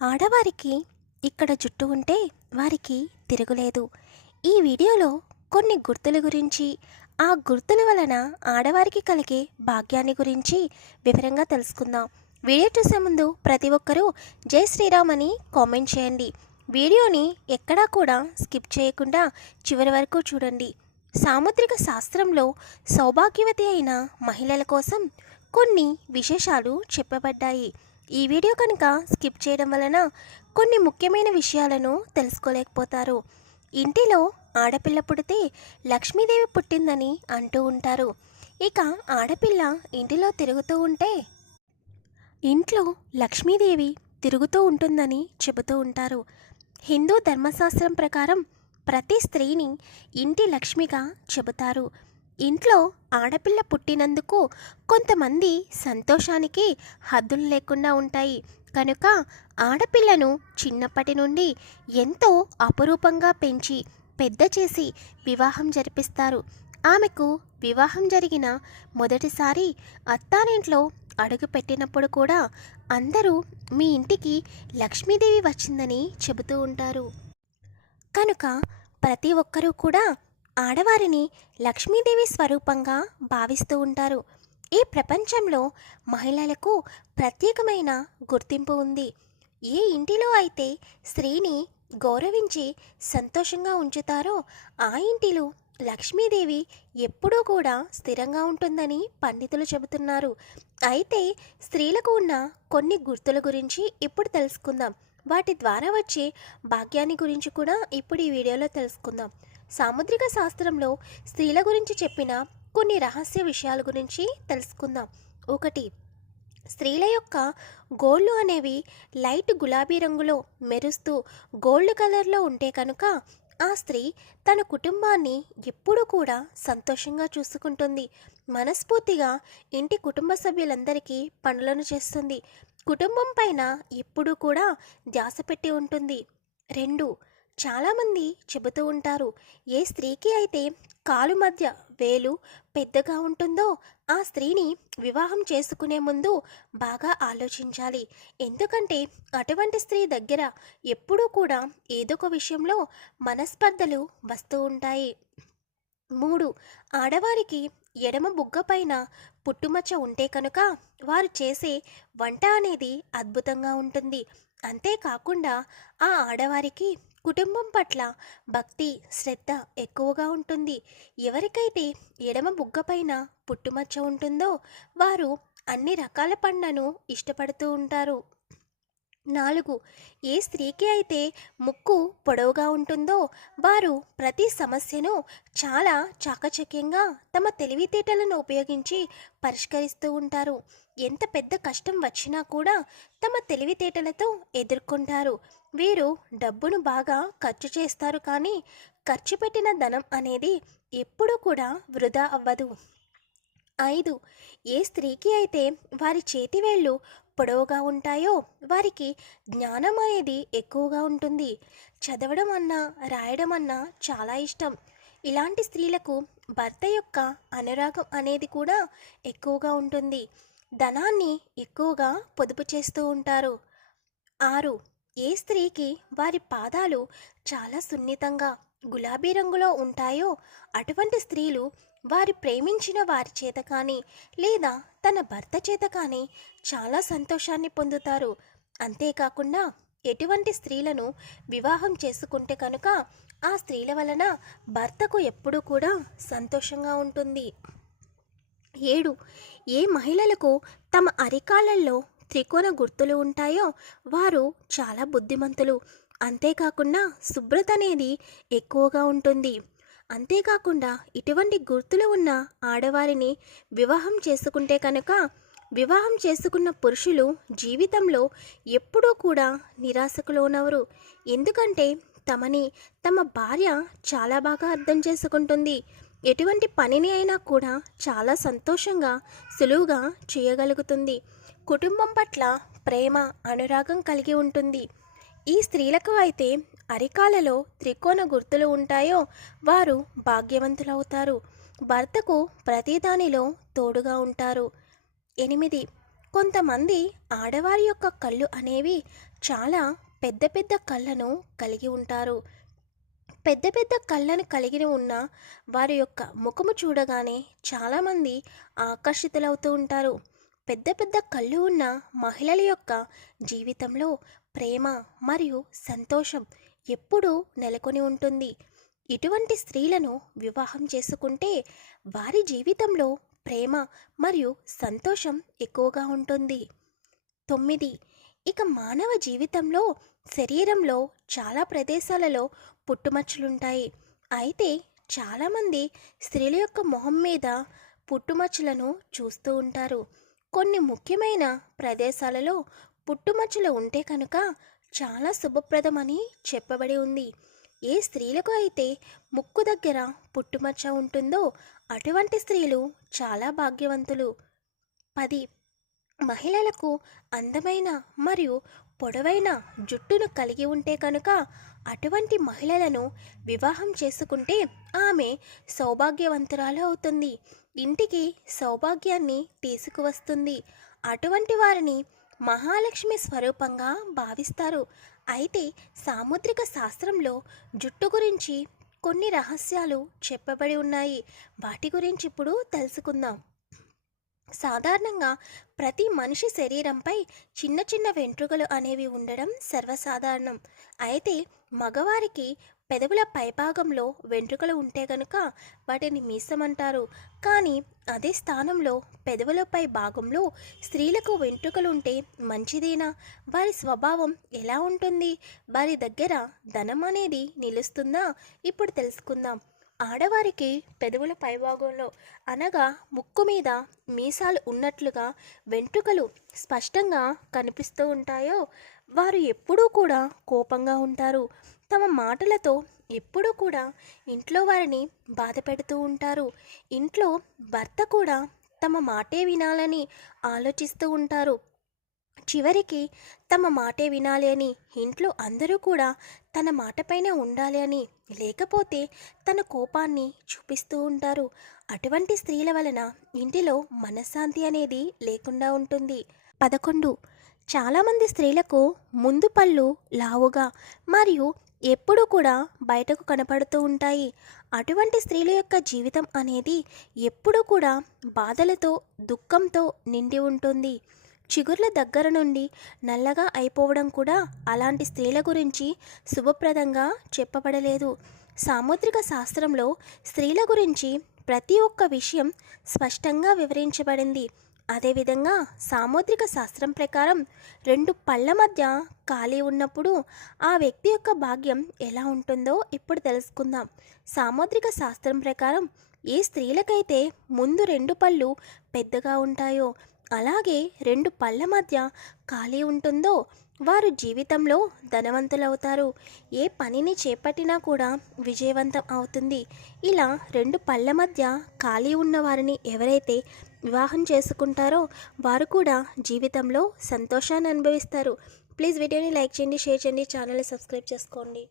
ఆడవారికి ఇక్కడ జుట్టు ఉంటే వారికి తిరుగులేదు. ఈ వీడియోలో కొన్ని గుర్తుల గురించి, ఆ గుర్తుల వలన ఆడవారికి కలిగే భాగ్యాన్ని గురించి వివరంగా తెలుసుకుందాం. వీడియో చూసే ముందు ప్రతి ఒక్కరూ జై శ్రీరామ్ అని కామెంట్ చేయండి. వీడియోని ఎక్కడా కూడా స్కిప్ చేయకుండా చివరి వరకు చూడండి. సాముద్రిక శాస్త్రంలో సౌభాగ్యవతి అయిన మహిళల కోసం కొన్ని విశేషాలు చెప్పబడ్డాయి. ఈ వీడియో కనుక స్కిప్ చేయడం వలన కొన్ని ముఖ్యమైన విషయాలను తెలుసుకోలేకపోతారు. ఇంటిలో ఆడపిల్ల పుడితే లక్ష్మీదేవి పుట్టిందని అంటూ ఉంటారు. ఇక ఆడపిల్ల ఇంటిలో తిరుగుతూ ఉంటే ఇంట్లో లక్ష్మీదేవి తిరుగుతూ ఉంటుందని చెబుతూ ఉంటారు. హిందూ ధర్మశాస్త్రం ప్రకారం ప్రతి స్త్రీని ఇంటి లక్ష్మిగా చెబుతారు. ఇంట్లో ఆడపిల్ల పుట్టినందుకు కొంతమంది సంతోషానికి హద్దులు లేకుండా ఉంటాయి. కనుక ఆడపిల్లను చిన్నప్పటి నుండి ఎంతో అపురూపంగా పెంచి పెద్ద చేసి వివాహం జరిపిస్తారు. ఆమెకు వివాహం జరిగిన మొదటిసారి అత్తారింట్లో అడుగు పెట్టినప్పుడు కూడా అందరూ మీ ఇంటికి లక్ష్మీదేవి వచ్చిందని చెబుతూ ఉంటారు. కనుక ప్రతి ఒక్కరూ కూడా ఆడవారిని లక్ష్మీదేవి స్వరూపంగా భావిస్తూ ఉంటారు. ఈ ప్రపంచంలో మహిళలకు ప్రత్యేకమైన గుర్తింపు ఉంది. ఏ ఇంటిలో అయితే స్త్రీని గౌరవించి సంతోషంగా ఉంచుతారో ఆ ఇంటిలో లక్ష్మీదేవి ఎప్పుడూ కూడా స్థిరంగా ఉంటుందని పండితులు చెబుతున్నారు. అయితే స్త్రీలకు ఉన్న కొన్ని గుర్తుల గురించి ఇప్పుడు తెలుసుకుందాం. వాటి ద్వారా వచ్చే భాగ్యాన్ని గురించి కూడా ఇప్పుడు ఈ వీడియోలో తెలుసుకుందాం. సాముద్రిక శాస్త్రంలో స్త్రీల గురించి చెప్పిన కొన్ని రహస్య విషయాల గురించి తెలుసుకుందాం. ఒకటి, స్త్రీల యొక్క గోళ్ళు అనేవి లైట్ గులాబీ రంగులో మెరుస్తూ గోల్డ్ కలర్లో ఉంటే కనుక ఆ స్త్రీ తన కుటుంబాన్ని ఎప్పుడూ కూడా సంతోషంగా చూసుకుంటుంది. మనస్ఫూర్తిగా ఇంటి కుటుంబ సభ్యులందరికీ పనులను చేస్తుంది. కుటుంబం పైన ఎప్పుడూ కూడా ధ్యాస పెట్టి ఉంటుంది. రెండు, చాలామంది చెబుతూ ఉంటారు, ఏ స్త్రీకి అయితే కాలు మధ్య వేలు పెద్దగా ఉంటుందో ఆ స్త్రీని వివాహం చేసుకునే ముందు బాగా ఆలోచించాలి. ఎందుకంటే అటువంటి స్త్రీ దగ్గర ఎప్పుడూ కూడా ఏదో ఒక విషయంలో మనస్పర్ధలు వస్తూ ఉంటాయి. మూడు, ఆడవారికి ఎడమ బుగ్గ పైన పుట్టుమచ్చ ఉంటే కనుక వారు చేసే వంట అనేది అద్భుతంగా ఉంటుంది. అంతేకాకుండా ఆ ఆడవారికి కుటుంబం పట్ల భక్తి శ్రద్ధ ఎక్కువగా ఉంటుంది. ఎవరికైతే ఎడమ బుగ్గ పైన పుట్టుమచ్చ ఉంటుందో వారు అన్ని రకాల పండ్లను ఇష్టపడుతూ ఉంటారు. నాలుగు, ఏ స్త్రీకి అయితే ముక్కు పొడవుగా ఉంటుందో వారు ప్రతి సమస్యను చాలా చాకచక్యంగా తమ తెలివితేటలను ఉపయోగించి పరిష్కరిస్తూ ఉంటారు. ఎంత పెద్ద కష్టం వచ్చినా కూడా తమ తెలివితేటలతో ఎదుర్కొంటారు. వీరు డబ్బును బాగా ఖర్చు చేస్తారు, కానీ ఖర్చు పెట్టిన ధనం అనేది ఎప్పుడూ కూడా వృధా అవ్వదు. ఐదు, ఏ స్త్రీకి అయితే వారి చేతివేళ్ళు పొడవుగా ఉంటాయో వారికి జ్ఞానం అనేది ఎక్కువగా ఉంటుంది. చదవడం అన్నా రాయడం అన్నా చాలా ఇష్టం. ఇలాంటి స్త్రీలకు భర్త యొక్క అనురాగం అనేది కూడా ఎక్కువగా ఉంటుంది. ధనాన్ని ఎక్కువగా పొదుపు చేస్తూ ఉంటారు. ఆరు, ఏ స్త్రీకి వారి పాదాలు చాలా సున్నితంగా గులాబీ రంగులో ఉంటాయో అటువంటి స్త్రీలు వారి ప్రేమించిన వారి చేత కానీ లేదా తన భర్త చేత కానీ చాలా సంతోషాన్ని పొందుతారు. అంతేకాకుండా ఎటువంటి స్త్రీలను వివాహం చేసుకుంటే కనుక ఆ స్త్రీల వలన భర్తకు ఎప్పుడూ కూడా సంతోషంగా ఉంటుంది. ఏడు, ఏ మహిళలకు తమ అరికాళ్ళల్లో త్రికోణ గుర్తులు ఉంటాయో వారు చాలా బుద్ధిమంతులు. అంతేకాకుండా శుభ్రత అనేది ఎక్కువగా ఉంటుంది. అంతేకాకుండా ఇటువంటి గుర్తులు ఉన్న ఆడవారిని వివాహం చేసుకుంటే కనుక వివాహం చేసుకున్న పురుషులు జీవితంలో ఎప్పుడూ కూడా నిరాశకు లోనవరు. ఎందుకంటే తమని తమ భార్య చాలా బాగా అర్థం చేసుకుంటుంది. ఎటువంటి పనిని అయినా కూడా చాలా సంతోషంగా సులువుగా చేయగలుగుతుంది. కుటుంబం పట్ల ప్రేమ అనురాగం కలిగి ఉంటుంది. ఈ స్త్రీలకు అయితే అరికాలలో త్రికోణ గుర్తులు ఉంటాయో వారు భాగ్యవంతులవుతారు. భర్తకు ప్రతిదానిలో తోడుగా ఉంటారు. ఎనిమిది, కొంతమంది ఆడవారి యొక్క కళ్ళు అనేవి చాలా పెద్ద పెద్ద కళ్ళను కలిగి ఉంటారు. పెద్ద పెద్ద కళ్ళను కలిగి ఉన్న వారి యొక్క ముఖము చూడగానే చాలామంది ఆకర్షితులవుతూ ఉంటారు. పెద్ద పెద్ద కళ్ళు ఉన్న మహిళల యొక్క జీవితంలో ప్రేమ మరియు సంతోషం ఎప్పుడూ నెలకొని ఉంటుంది. ఇటువంటి స్త్రీలను వివాహం చేసుకుంటే వారి జీవితంలో ప్రేమ మరియు సంతోషం ఎక్కువగా ఉంటుంది. 9. ఇక మానవ జీవితంలో శరీరంలో చాలా ప్రదేశాలలో పుట్టుమచ్చలుంటాయి. అయితే చాలామంది స్త్రీల యొక్క మొహం మీద పుట్టుమచ్చలను చూస్తూ ఉంటారు. కొన్ని ముఖ్యమైన ప్రదేశాలలో పుట్టుమచ్చలు ఉంటే కనుక చాలా శుభప్రదమని చెప్పబడి ఉంది. ఏ స్త్రీలకు అయితే ముక్కు దగ్గర పుట్టుమచ్చ ఉంటుందో అటువంటి స్త్రీలు చాలా భాగ్యవంతులు. 10. మహిళలకు అందమైన మరియు పొడవైన జుట్టును కలిగి ఉంటే కనుక అటువంటి మహిళలను వివాహం చేసుకుంటే ఆమె సౌభాగ్యవంతురాలు అవుతుంది. ఇంటికి సౌభాగ్యాన్ని తీసుకువస్తుంది. అటువంటి వారిని మహాలక్ష్మి స్వరూపంగా భావిస్తారు. అయితే సాముద్రిక శాస్త్రంలో జుట్టు గురించి కొన్ని రహస్యాలు చెప్పబడి ఉన్నాయి. వాటి గురించి ఇప్పుడు తెలుసుకుందాం. సాధారణంగా ప్రతి మనిషి శరీరంపై చిన్న చిన్న వెంట్రుకలు అనేవి ఉండడం సర్వసాధారణం. అయితే మగవారికి పెదవుల పైభాగంలో వెంట్రుకలు ఉంటే కనుక వాటిని మీసం అంటారు. కానీ అదే స్థానంలో పెదవుల పై భాగంలో స్త్రీలకు వెంట్రుకలు ఉంటే మంచిదేనా? వారి స్వభావం ఎలా ఉంటుంది? వారి దగ్గర ధనం అనేది నిలుస్తుందా? ఇప్పుడు తెలుసుకుందాం. ఆడవారికి పెదవుల పైభాగంలో అనగా ముక్కు మీద మీసాలు ఉన్నట్లుగా వెంట్రుకలు స్పష్టంగా కనిపిస్తూ ఉంటాయో వారు ఎప్పుడూ కూడా కోపంగా ఉంటారు. తమ మాటలతో ఎప్పుడూ కూడా ఇంట్లో వారిని బాధ పెడుతూ ఉంటారు. ఇంట్లో భర్త కూడా తమ మాటే వినాలని ఆలోచిస్తూ ఉంటారు. చివరికి తమ మాటే వినాలి అని ఇంట్లో అందరూ కూడా తన మాటపైన ఉండాలి అని, లేకపోతే తన కోపాన్ని చూపిస్తూ ఉంటారు. అటువంటి స్త్రీల వలన ఇంటిలో మనశ్శాంతి అనేది లేకుండా ఉంటుంది. 11. చాలామంది స్త్రీలకు ముందు పళ్ళు లావుగా మరియు ఎప్పుడూ కూడా బయటకు కనపడుతూ ఉంటాయి. అటువంటి స్త్రీల యొక్క జీవితం అనేది ఎప్పుడూ కూడా బాధలతో దుఃఖంతో నిండి ఉంటుంది. చిగుర్ల దగ్గర నుండి నల్లగా అయిపోవడం కూడా అలాంటి స్త్రీల గురించి శుభప్రదంగా చెప్పబడలేదు. సాముద్రిక శాస్త్రంలో స్త్రీల గురించి ప్రతి ఒక్క విషయం స్పష్టంగా వివరించబడింది. అదేవిధంగా సాముద్రిక శాస్త్రం ప్రకారం 2 పళ్ళ మధ్య ఖాళీ ఉన్నప్పుడు ఆ వ్యక్తి యొక్క భాగ్యం ఎలా ఉంటుందో ఇప్పుడు తెలుసుకుందాం. సాముద్రిక శాస్త్రం ప్రకారం ఏ స్త్రీలకైతే ముందు 2 పళ్ళు పెద్దగా ఉంటాయో, అలాగే 2 పళ్ళ మధ్య ఖాళీ ఉంటుందో వారు జీవితంలో ధనవంతులవుతారు. ఏ పనిని చేపట్టినా కూడా విజయవంతం అవుతుంది. ఇలా 2 పళ్ళ మధ్య ఖాళీ ఉన్న వారిని ఎవరైతే వివాహం చేసుకుంటారో వారు కూడా జీవితంలో సంతోషాన్ని అనుభవిస్తారు. ప్లీజ్ వీడియోని లైక్ చేయండి, షేర్ చేయండి, ఛానల్ని సబ్స్క్రైబ్ చేసుకోండి.